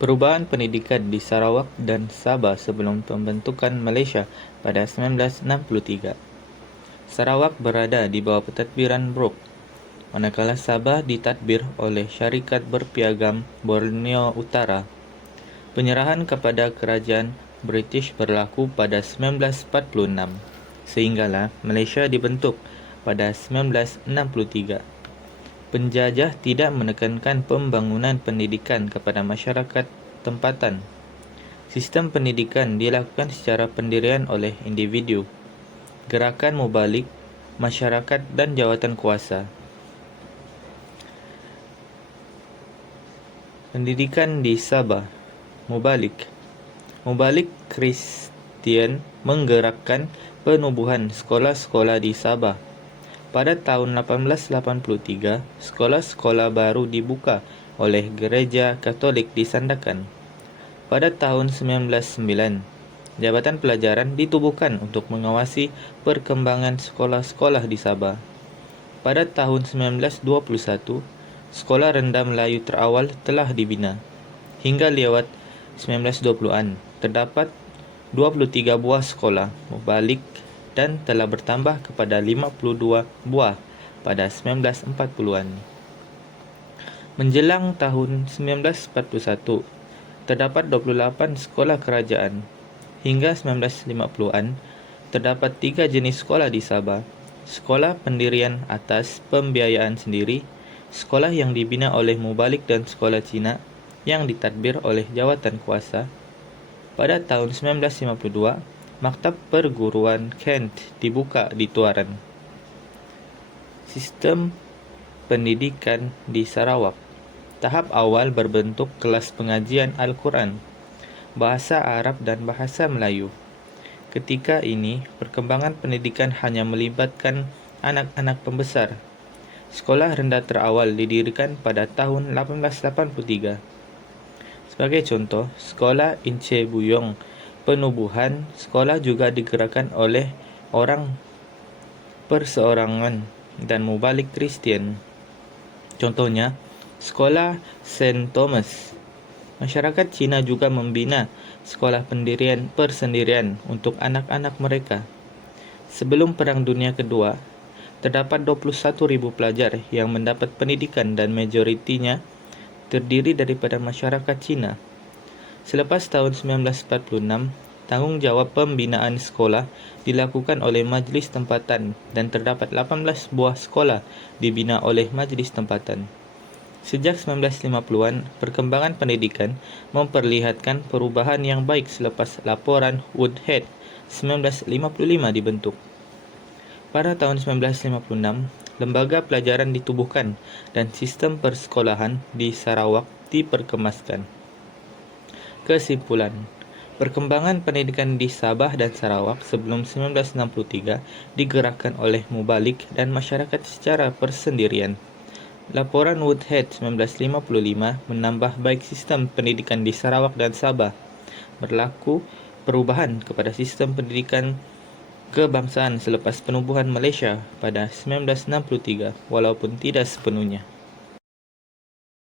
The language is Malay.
Perubahan pendidikan di Sarawak dan Sabah sebelum pembentukan Malaysia pada 1963. Sarawak berada di bawah pentadbiran Brooke, manakala Sabah ditadbir oleh Syarikat Berpiagam Borneo Utara. Penyerahan kepada kerajaan British berlaku pada 1946, sehinggalah Malaysia dibentuk pada 1963. Penjajah tidak menekankan pembangunan pendidikan kepada masyarakat tempatan. Sistem pendidikan dilakukan secara pendirian oleh individu, gerakan mubalik, masyarakat dan jawatan kuasa. Pendidikan di Sabah. Mubalik Kristian menggerakkan penubuhan sekolah-sekolah di Sabah. Pada tahun 1883, sekolah-sekolah baru dibuka oleh Gereja Katolik di Sandakan. Pada tahun 1909, Jabatan Pelajaran ditubuhkan untuk mengawasi perkembangan sekolah-sekolah di Sabah. Pada tahun 1921, Sekolah Rendah Melayu terawal telah dibina. Hingga lewat 1920-an, terdapat 23 buah sekolah mubalik dan telah bertambah kepada 52 buah pada 1940-an. Menjelang tahun 1941, terdapat 28 sekolah kerajaan. Hingga 1950-an, terdapat 3 jenis sekolah di Sabah. Sekolah pendirian atas pembiayaan sendiri, sekolah yang dibina oleh mubalik dan sekolah Cina yang ditadbir oleh jawatan kuasa. Pada tahun 1952, Maktab Perguruan Kent dibuka di Tuaran. Sistem pendidikan di Sarawak. Tahap awal berbentuk kelas pengajian Al-Quran, bahasa Arab dan bahasa Melayu. Ketika ini, perkembangan pendidikan hanya melibatkan anak-anak pembesar. Sekolah rendah terawal didirikan pada tahun 1883. Sebagai contoh, sekolah Ince Buyong penubuhan sekolah juga digerakkan oleh orang perseorangan dan mubalik Kristian. Contohnya, sekolah St. Thomas. Masyarakat Cina juga membina sekolah pendirian persendirian untuk anak-anak mereka. Sebelum Perang Dunia Kedua, terdapat 21,000 pelajar yang mendapat pendidikan dan majoritinya terdiri daripada masyarakat Cina. Selepas tahun 1946, tanggungjawab pembinaan sekolah dilakukan oleh majlis tempatan dan terdapat 18 buah sekolah dibina oleh majlis tempatan. Sejak 1950-an, perkembangan pendidikan memperlihatkan perubahan yang baik selepas laporan Woodhead 1955 dibentuk. Pada tahun 1956, lembaga pelajaran ditubuhkan dan sistem persekolahan di Sarawak diperkemaskan. Kesimpulan, perkembangan pendidikan di Sabah dan Sarawak sebelum 1963 digerakkan oleh mubalik dan masyarakat secara persendirian. Laporan Woodhead 1955 menambah baik sistem pendidikan di Sarawak dan Sabah. Berlaku perubahan kepada sistem pendidikan kebangsaan selepas penubuhan Malaysia pada 1963 walaupun tidak sepenuhnya.